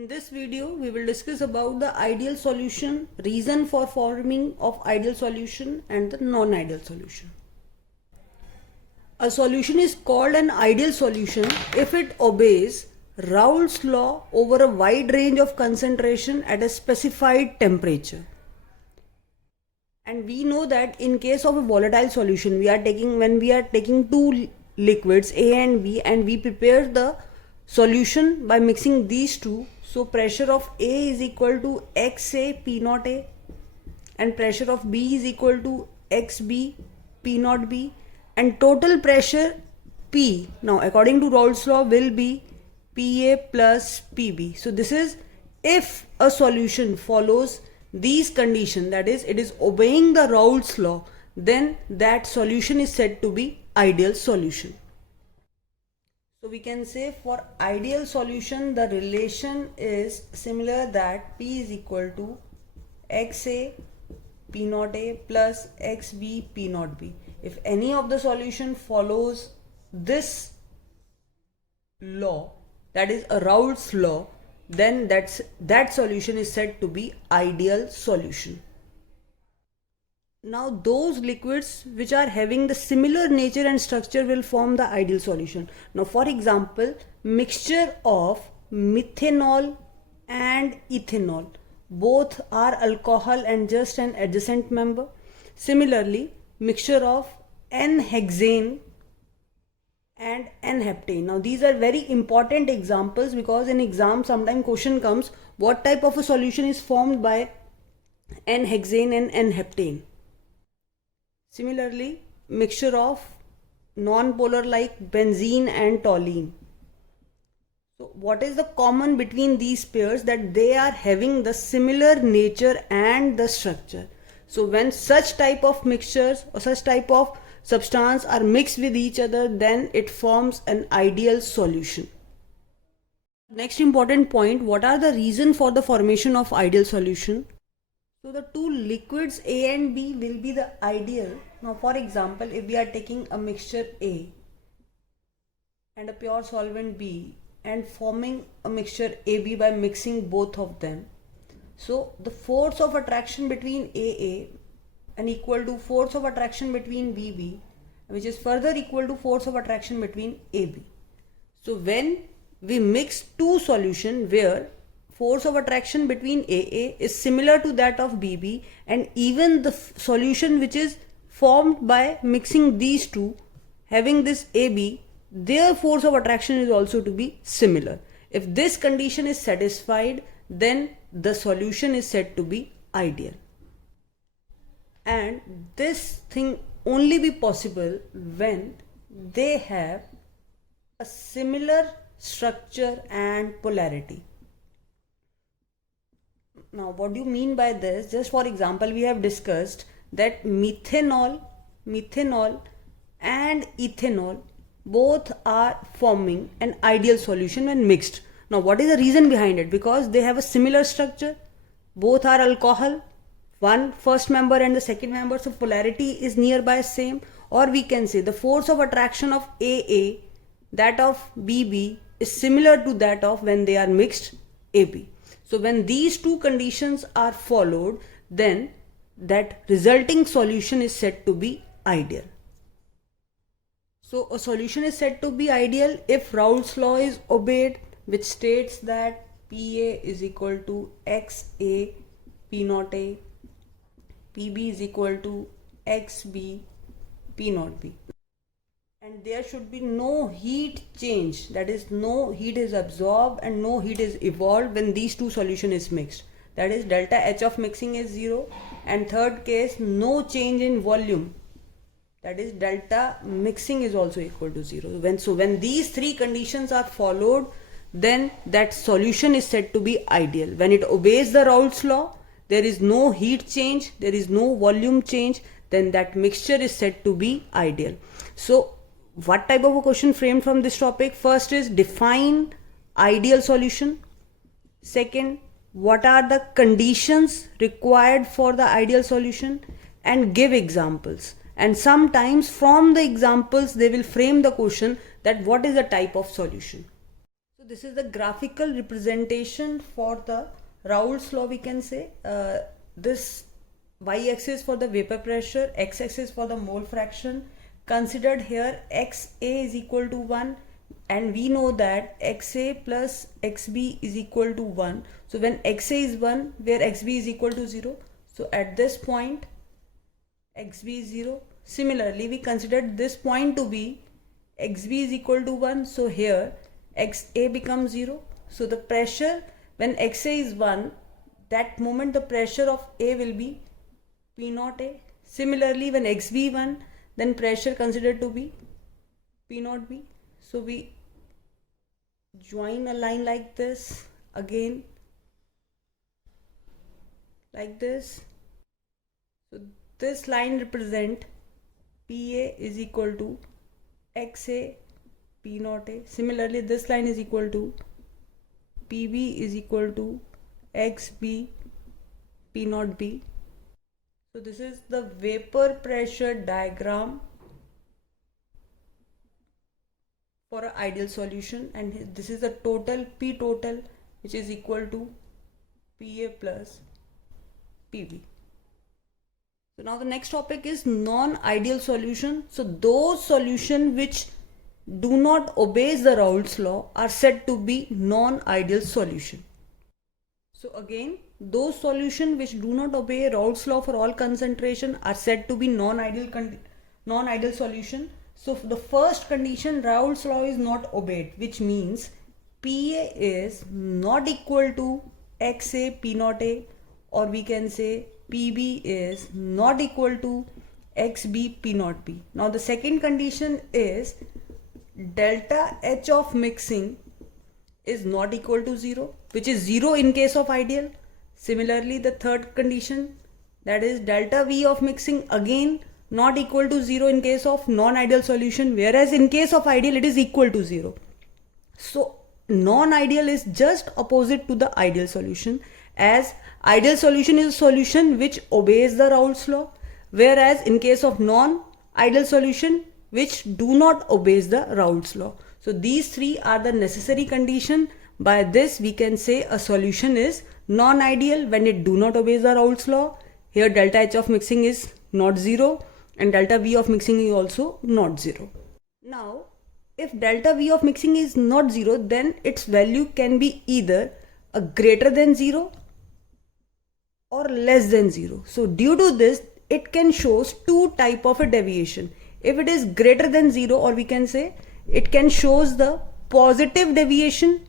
In this video, we will discuss about the ideal solution, reason for forming of ideal solution and the non-ideal solution. A solution is called an ideal solution if it obeys Raoult's law over a wide range of concentration at a specified temperature. And we know that in case of a volatile solution, when we are taking two liquids A and we prepare the solution by mixing these two. So pressure of A is equal to XA P naught A and pressure of B is equal to XB P naught B, and total pressure P, now according to Raoult's law, will be PA plus PB. So this is if a solution follows these conditions, that is, it is obeying the Raoult's law, then that solution is said to be ideal solution. So we can say for ideal solution, the relation is similar, that P is equal to XA P naught A plus XB P naught B. If any of the solution follows this law, that is a Raoult's law, then that solution is said to be ideal solution. Now those liquids which are having the similar nature and structure will form the ideal solution. Now for example, mixture of methanol and ethanol, both are alcohol and just an adjacent member. Similarly, mixture of N-hexane and N-heptane. Now these are very important examples because in exam sometime question comes, what type of a solution is formed by N-hexane and N-heptane. Similarly, mixture of non-polar like benzene and toluene. So what is the common between these pairs? That they are having the similar nature and the structure. So when such type of mixtures or such type of substance are mixed with each other, then it forms an ideal solution. Next important point, what are the reason for the formation of ideal solution? So the two liquids A and B will be the ideal. Now for example, if we are taking a mixture A and a pure solvent B and forming a mixture AB by mixing both of them, so the force of attraction between AA and equal to force of attraction between BB, which is further equal to force of attraction between AB. So when we mix two solutions where force of attraction between AA is similar to that of BB, and even the solution which is formed by mixing these two having this AB, their force of attraction is also to be similar. If this condition is satisfied, then the solution is said to be ideal. And this thing only be possible when they have a similar structure and polarity. Now what do you mean by this? Just for example, we have discussed that methanol and ethanol both are forming an ideal solution when mixed. Now what is the reason behind it? Because they have a similar structure, both are alcohol, one first member and the second member, so polarity is nearby same. Or we can say the force of attraction of AA, that of BB, is similar to that of when they are mixed AB. So when these two conditions are followed, then that resulting solution is said to be ideal. So a solution is said to be ideal if Raoult's law is obeyed, which states that PA is equal to XA P naught A, PB is equal to XB P naught B. And there should be no heat change, that is no heat is absorbed and no heat is evolved when these two solution is mixed. That is delta H of mixing is 0, and third case, no change in volume, that is delta mixing is also equal to 0. When these three conditions are followed, then that solution is said to be ideal. When it obeys the Raoult's law, there is no heat change, there is no volume change, then that mixture is said to be ideal. So what type of a question framed from this topic? First is define ideal solution. Second, what are the conditions required for the ideal solution, and give examples. And sometimes from the examples they will frame the question that what is the type of solution. So this is the graphical representation for the Raoult's law, we can say. This y-axis for the vapor pressure, x-axis for the mole fraction. Considered here xa is equal to 1, and we know that xa plus xb is equal to 1. So when xa is 1, where xb is equal to 0. So at this point xb is 0. Similarly, we considered this point to be xb is equal to 1. So here xa becomes 0. So the pressure when xa is 1, that moment the pressure of A will be P naught A. Similarly, when xb 1, then pressure considered to be P naught B. So we join a line like this, again like this. So this line represent PA is equal to XA P naught A. Similarly, this line is equal to PB is equal to XB P naught B. So this is the vapor pressure diagram for an ideal solution, and this is the total P total, which is equal to PA plus PB. So now the next topic is non-ideal solution. So those solutions which do not obey the Raoult's law are said to be non-ideal solution. So again, those solutions which do not obey Raoult's law for all concentration are said to be non-ideal solution. So the first condition, Raoult's law is not obeyed, which means PA is not equal to XA P naught A, or we can say PB is not equal to XB P naught B. Now the second condition is delta H of mixing is not equal to 0, which is 0 in case of ideal. Similarly, the third condition, that is delta V of mixing, again not equal to 0 in case of non-ideal solution, whereas in case of ideal it is equal to 0. So non-ideal is just opposite to the ideal solution, as ideal solution is a solution which obeys the Raoult's law, whereas in case of non-ideal solution which do not obeys the Raoult's law. So these three are the necessary condition. By this we can say a solution is non-ideal when it do not obey the Raoult's law. Here delta H of mixing is not 0 and delta V of mixing is also not 0. Now if delta V of mixing is not 0, then its value can be either a greater than 0 or less than 0. So due to this, it can shows two type of a deviation. If it is greater than 0, or we can say it can shows the positive deviation,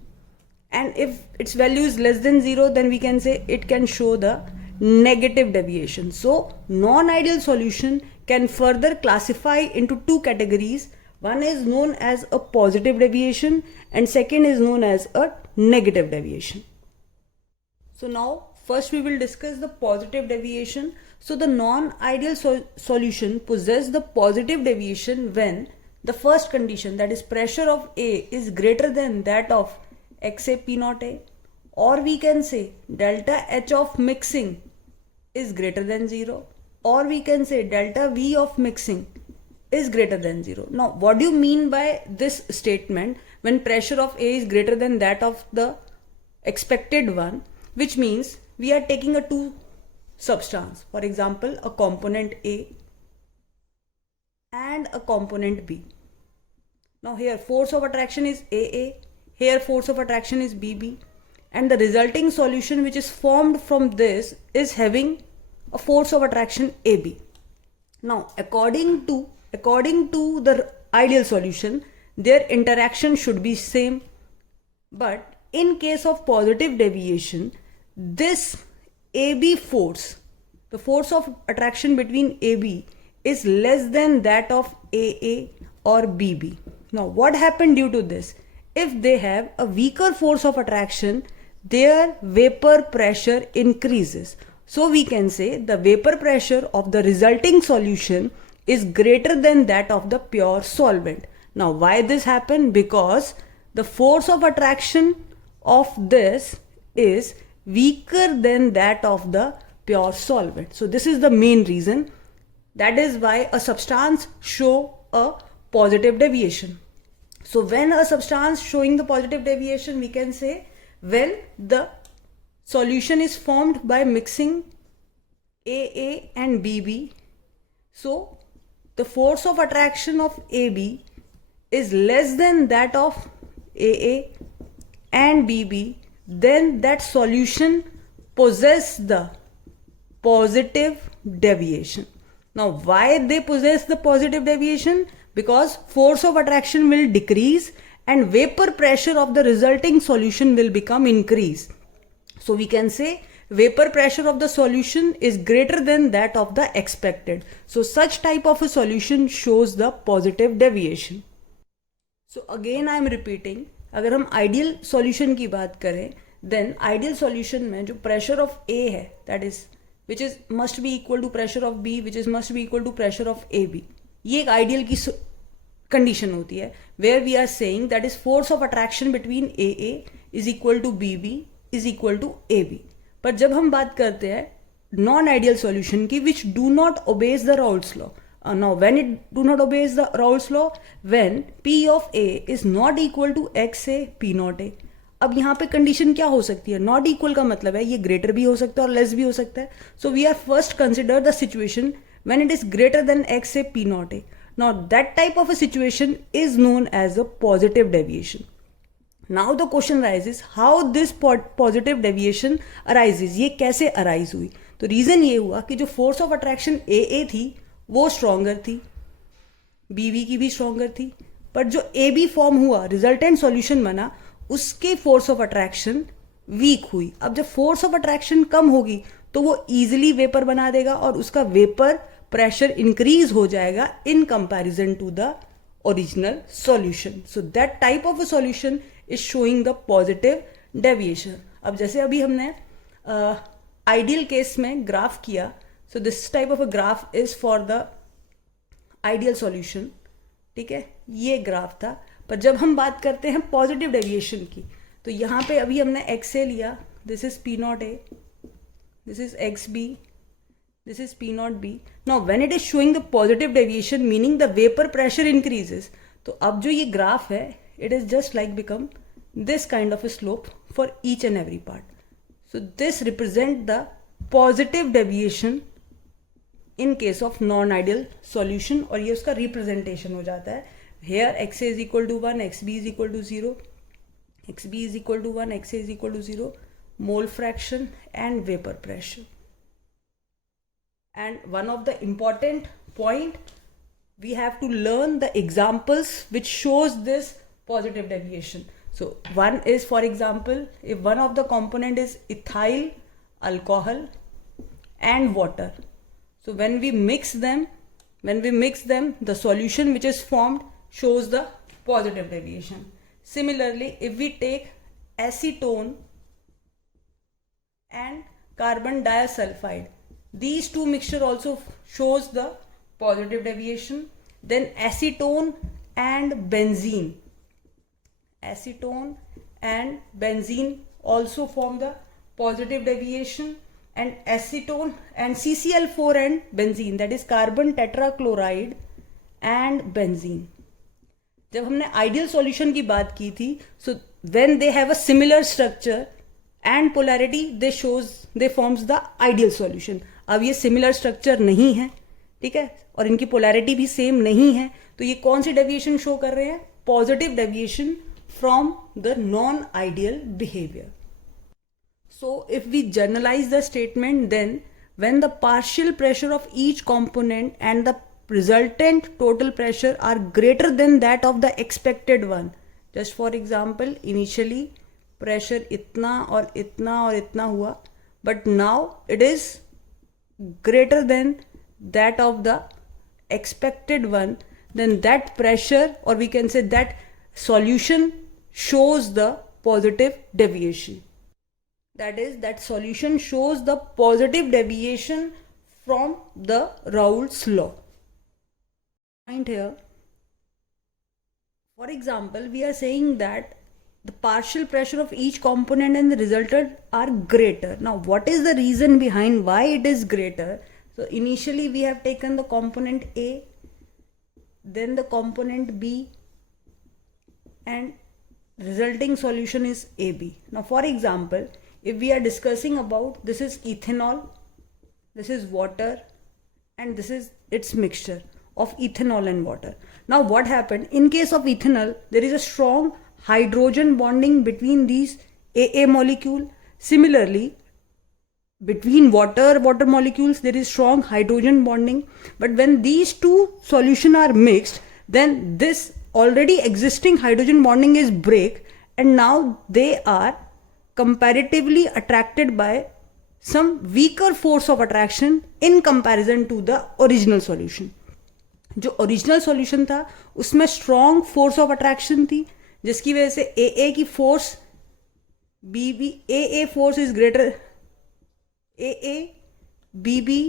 and if its value is less than 0, then we can say it can show the negative deviation. So non-ideal solution can further classify into two categories. One is known as a positive deviation and second is known as a negative deviation. So now first we will discuss the positive deviation. So the non-ideal solution possess the positive deviation when the first condition, that is pressure of A, is greater than that of XA P naught A, or we can say delta H of mixing is greater than 0, or we can say delta V of mixing is greater than 0. Now what do you mean by this statement when pressure of A is greater than that of the expected one, which means we are taking a two substance, for example a component A and a component B. Now here force of attraction is AA, here force of attraction is BB, and the resulting solution which is formed from this is having a force of attraction AB. Now according to the ideal solution, their interaction should be same, but in case of positive deviation, this AB force, the force of attraction between AB is less than that of AA or BB. Now what happened due to this? If they have a weaker force of attraction, their vapor pressure increases. So we can say the vapor pressure of the resulting solution is greater than that of the pure solvent. Now why this happened? Because the force of attraction of this is weaker than that of the pure solvent. So this is the main reason. That is why a substance show a positive deviation. So when a substance showing the positive deviation, we can say when the solution is formed by mixing AA and BB. So the force of attraction of AB is less than that of AA and BB, then that solution possess the positive deviation. Now why they possess the positive deviation? Because force of attraction will decrease and vapor pressure of the resulting solution will become increased. So we can say vapor pressure of the solution is greater than that of the expected. So such type of a solution shows the positive deviation. So again I am repeating, अगर हम ideal solution की बात करें, then ideal solution में जो pressure of A है, that is which is must be equal to pressure of B, which is must be equal to pressure of AB. ये एक ideal की condition होती है where we are saying that is force of attraction between AA is equal to BB is equal to AB. पर जब हम बात करते हैं नॉन आइडियल सॉल्यूशन की which do not obeys the Raoult's law. Now when it do not obeys the Raoult's law, when P of A is not equal to XA P naught A. अब यहाँ पे condition क्या हो सकती है? Not equal का मतलब है ये ग्रेटर भी हो सकता है और लेस भी हो सकता है. So we are first consider the situation when it is greater than XA P naught A. Now that type of a situation is known as a positive deviation. Now the question arises how this positive deviation arises. ये कैसे arise हुई? तो reason ये हुआ कि जो force of attraction AA थी वो स्ट्रॉन्गर थी, BB की भी स्ट्रॉन्गर थी, पर जो AB फॉर्म हुआ रिजल्टेंट सॉल्यूशन बना उसके फोर्स ऑफ अट्रैक्शन वीक हुई. अब जब फोर्स ऑफ अट्रैक्शन कम होगी तो वो इजीली वेपर बना देगा और उसका वेपर प्रेशर इंक्रीज हो जाएगा in comparison to the original solution. So that type of a solution is showing the positive deviation. अब जैसे अभी हमने आइडियल केस में ग्राफ किया, so this type of a graph is for the ideal solution. ठीक है, ये graph था. पर जब हम बात करते हैं पॉजिटिव डेविएशन की तो यहाँ पे अभी हमने एक्स ए लिया, this is P not A, this is X B, this is P naught B. Now when it is showing the positive deviation meaning the vapor pressure increases, तो अब जो ये ग्राफ है it is just like become this kind of a slope for each and every part. So this represent the positive deviation in case of non-ideal solution और ये उसका representation हो जाता है. Here x is equal to 1, xb is equal to 0, xb is equal to 1, xa is equal to 0, mole fraction and vapor pressure. And one of the important point, we have to learn the examples which shows this positive deviation. So one is, for example, if one of the component is ethyl alcohol and water, so when we mix them, the solution which is formed shows the positive deviation. Similarly, if we take acetone and carbon disulfide, these two mixture also shows the positive deviation. Then acetone and benzene also form the positive deviation. And acetone and CCl4 and benzene, that is carbon tetrachloride and benzene. जब हमने ideal solution की बात की थी, so when they have a similar structure and polarity, they forms the ideal solution. अब ये similar structure नहीं है, ठीक है, और इनकी पोलैरिटी भी सेम नहीं है, तो ये कौन सी डेविएशन शो कर रहे हैं? Positive deviation from the non ideal behaviour. So if we generalise the statement, then when the partial pressure of each component and the resultant total pressure are greater than that of the expected one. Just for example, initially pressure इतना और इतना और इतना हुआ, but now it is greater than that of the expected one, then that pressure, or we can say that solution shows the positive deviation. That is, that solution shows the positive deviation from the Raoult's law. Point here, for example, we are saying that the partial pressure of each component and the resultant are greater. Now what is the reason behind why it is greater? So initially we have taken the component A, then the component B, and resulting solution is AB. Now for example, if we are discussing about, this is ethanol, this is water, and this is its mixture of ethanol and water. Now what happened in case of ethanol, there is a strong hydrogen bonding between these AA molecule. Similarly, between water molecules there is strong hydrogen bonding, but when these two solution are mixed, then this already existing hydrogen bonding is break, and now they are comparatively attracted by some weaker force of attraction in comparison to the original solution. जो original solution था उसमें strong force of attraction थी, जिसकी वजह से A की force B B A force is greater, A B B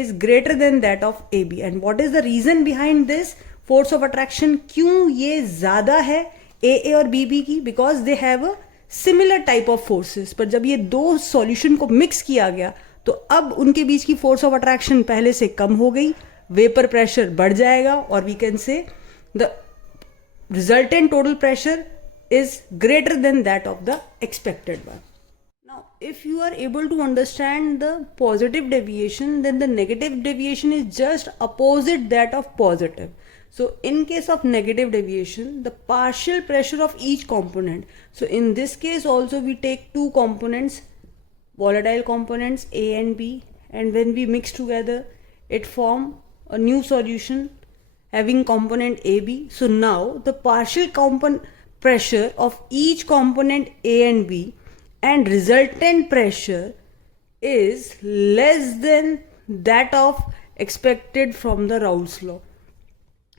is greater than that of A B. And what is the reason behind this force of attraction? क्यों ये ज्यादा है ए और बीबी की? Because they have a similar type of forces. पर जब ये दो सॉल्यूशन को मिक्स किया गया तो अब उनके बीच की फोर्स ऑफ अट्रैक्शन पहले से कम हो गई, वेपर प्रेशर बढ़ जाएगा, और we can say the resultant total pressure is greater than that of the expected one. Now, if you are able to understand the positive deviation, then the negative deviation is just opposite that of positive. So, in case of negative deviation, the partial pressure of each component. So, in this case also we take two components, volatile components A and B, and when we mix together, it form a new solution having component AB. So, now the partial component pressure of each component A and B and resultant pressure is less than that of expected from the Raoult's law.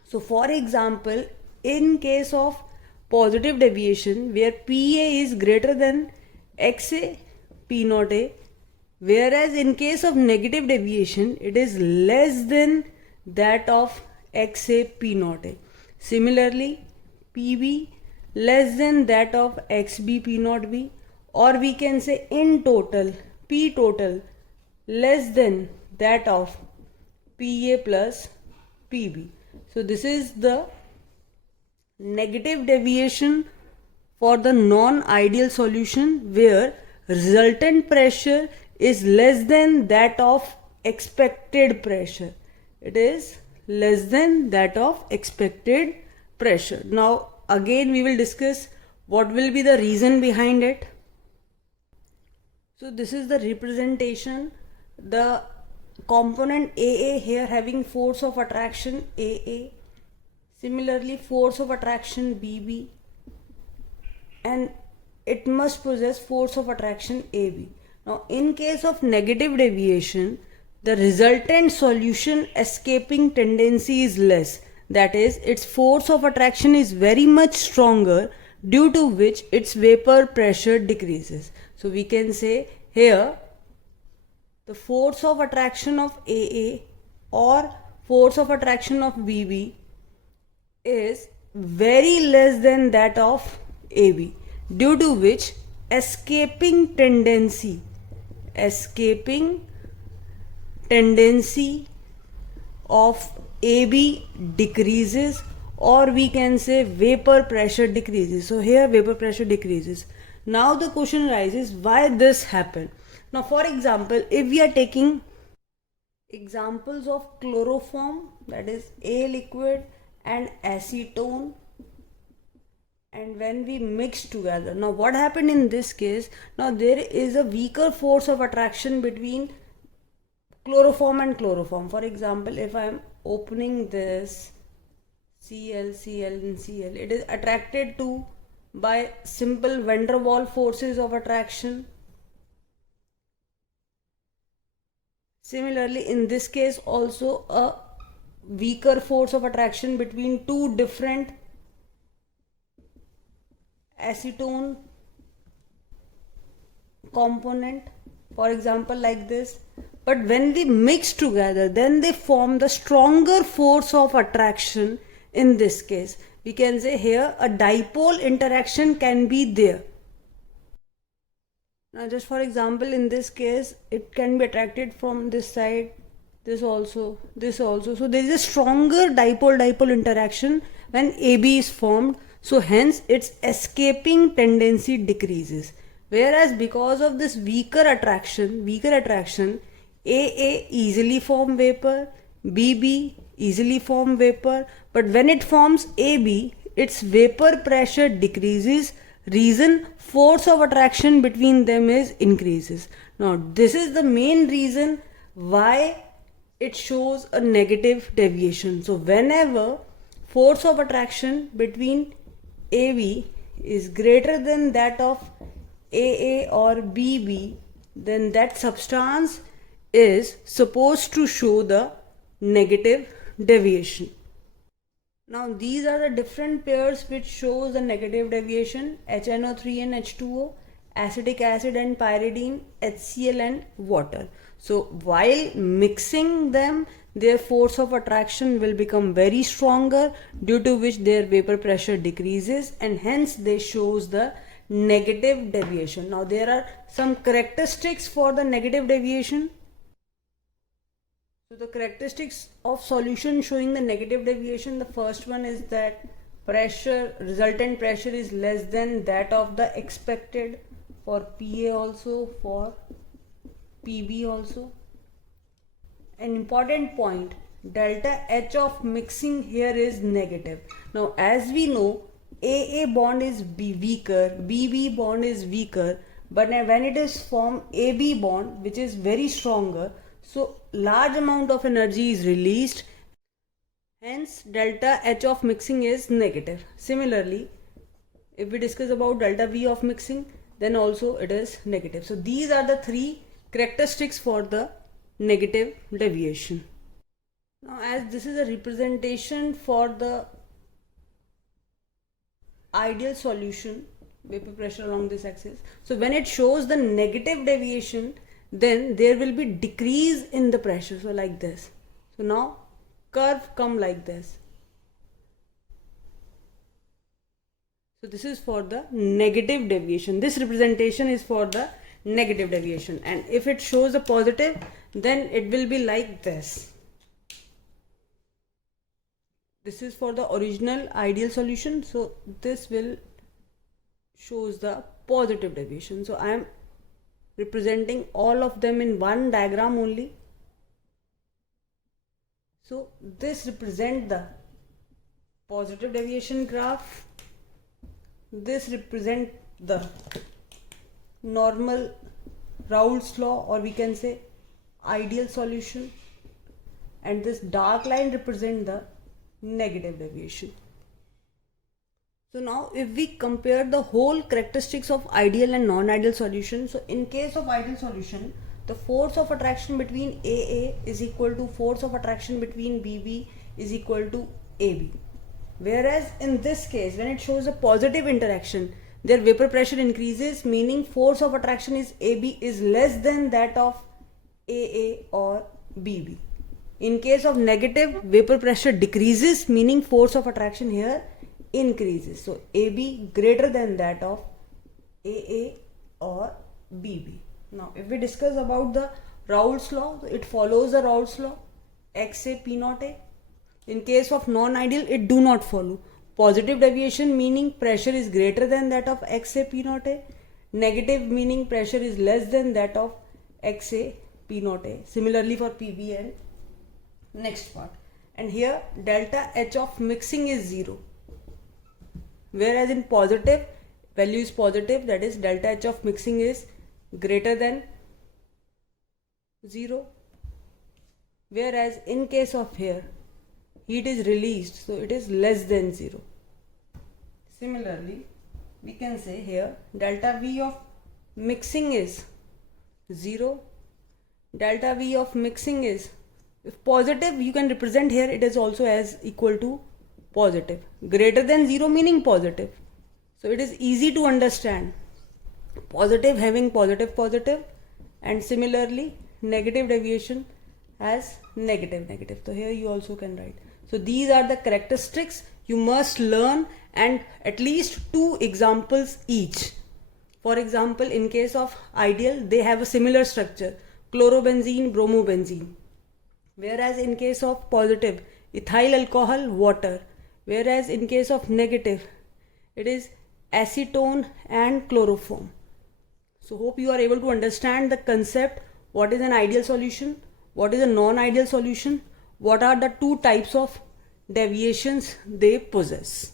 So for example, in case of positive deviation where PA is greater than XA P naught A, whereas in case of negative deviation it is less than that of XA P naught A. Similarly, PB less than that of XB P naught B, or we can say in total P total less than that of PA plus PB. So this is the negative deviation for the non-ideal solution where resultant pressure is less than that of expected pressure. It is less than that of expected pressure. Now again we will discuss what will be the reason behind it. So this is the representation, the component AA here having force of attraction AA, similarly force of attraction BB, and it must possess force of attraction AB. Now in case of negative deviation, the resultant solution escaping tendency is less. That is, its force of attraction is very much stronger, due to which its vapor pressure decreases. So we can say here the force of attraction of AA or force of attraction of BB is very less than that of AB, due to which escaping tendency of AB decreases, or we can say vapor pressure decreases. So here vapor pressure decreases. Now the question arises, why this happened? Now for example, if we are taking examples of chloroform, that is A liquid and acetone, and when we mix together, now what happened in this case? Now there is a weaker force of attraction between chloroform and chloroform. For example, if I am opening this Cl, Cl and Cl, it is attracted to by simple van der Waals forces of attraction. Similarly, in this case also a weaker force of attraction between two different acetone component, for example like this. But when they mix together, then they form the stronger force of attraction. In this case, we can say here a dipole interaction can be there. Now just for example, in this case, it can be attracted from this side, this also, this also. So there is a stronger dipole-dipole interaction when AB is formed. So hence its escaping tendency decreases. Whereas because of this weaker attraction, AA easily form vapor, BB easily form vapor, but when it forms AB, its vapor pressure decreases. Reason, force of attraction between them is increases. Now this is the main reason why it shows a negative deviation. So whenever force of attraction between AB is greater than that of AA or BB, then that substance is supposed to show the negative deviation. Now these are the different pairs which shows the negative deviation: HNO3 and H2O, acetic acid and pyridine, HCl and water. So while mixing them, their force of attraction will become very stronger, due to which their vapor pressure decreases, and hence they shows the negative deviation. Now there are some characteristics for the negative deviation. So the characteristics of solution showing the negative deviation, the first one is that resultant pressure is less than that of the expected, for PA also, for PB also. An important point, delta H of mixing here is negative. Now as we know, AA bond is weaker, BB bond is weaker, but when it is formed AB bond, which is very stronger, so large amount of energy is released, hence delta H of mixing is negative. Similarly, if we discuss about delta V of mixing, then also it is negative. So these are the three characteristics for the negative deviation. Now as this is a representation for the ideal solution, vapor pressure along this axis, so when it shows the negative deviation, then there will be decrease in the pressure. So like this. So now curve come like this. So this is for the negative deviation. This representation is for the negative deviation, and if it shows a positive, then it will be like this. This is for the original ideal solution. So this will shows the positive deviation. So I am representing all of them in one diagram only. So this represent the positive deviation graph. This represent the normal Raoult's law, or we can say ideal solution, and this dark line represent the negative deviation. So now if we compare the whole characteristics of ideal and non-ideal solution, so in case of ideal solution, the force of attraction between AA is equal to force of attraction between BB is equal to AB. Whereas in this case, when it shows a positive interaction, their vapor pressure increases, meaning force of attraction is AB is less than that of AA or BB. In case of negative, vapor pressure decreases, meaning force of attraction here increases. So AB greater than that of AA or BB. Now if we discuss about the Raoult's law, it follows the Raoult's law, XA P naught A. In case of non-ideal, it do not follow. Positive deviation meaning pressure is greater than that of XA P naught A. Negative meaning pressure is less than that of XA P naught A. Similarly for PB and next part. And here delta H of mixing is 0. Whereas in positive, value is positive, that is delta H of mixing is greater than 0. Whereas in case of here, heat is released, so it is less than 0. Similarly, we can say here delta V of mixing is 0. Delta V of mixing is, if positive, you can represent here it is also as equal to positive. Greater than 0 meaning positive. So it is easy to understand. Positive having positive, and similarly negative deviation as negative. So here you also can write. So these are the characteristics you must learn, and at least 2 examples each. For example, in case of ideal, they have a similar structure, chlorobenzene, bromobenzene. Whereas in case of positive, ethyl alcohol, water. Whereas in case of negative, It is acetone and chloroform. So hope you are able to understand the concept. What is an ideal solution? What is a non-ideal solution? What are the two types of deviations they possess?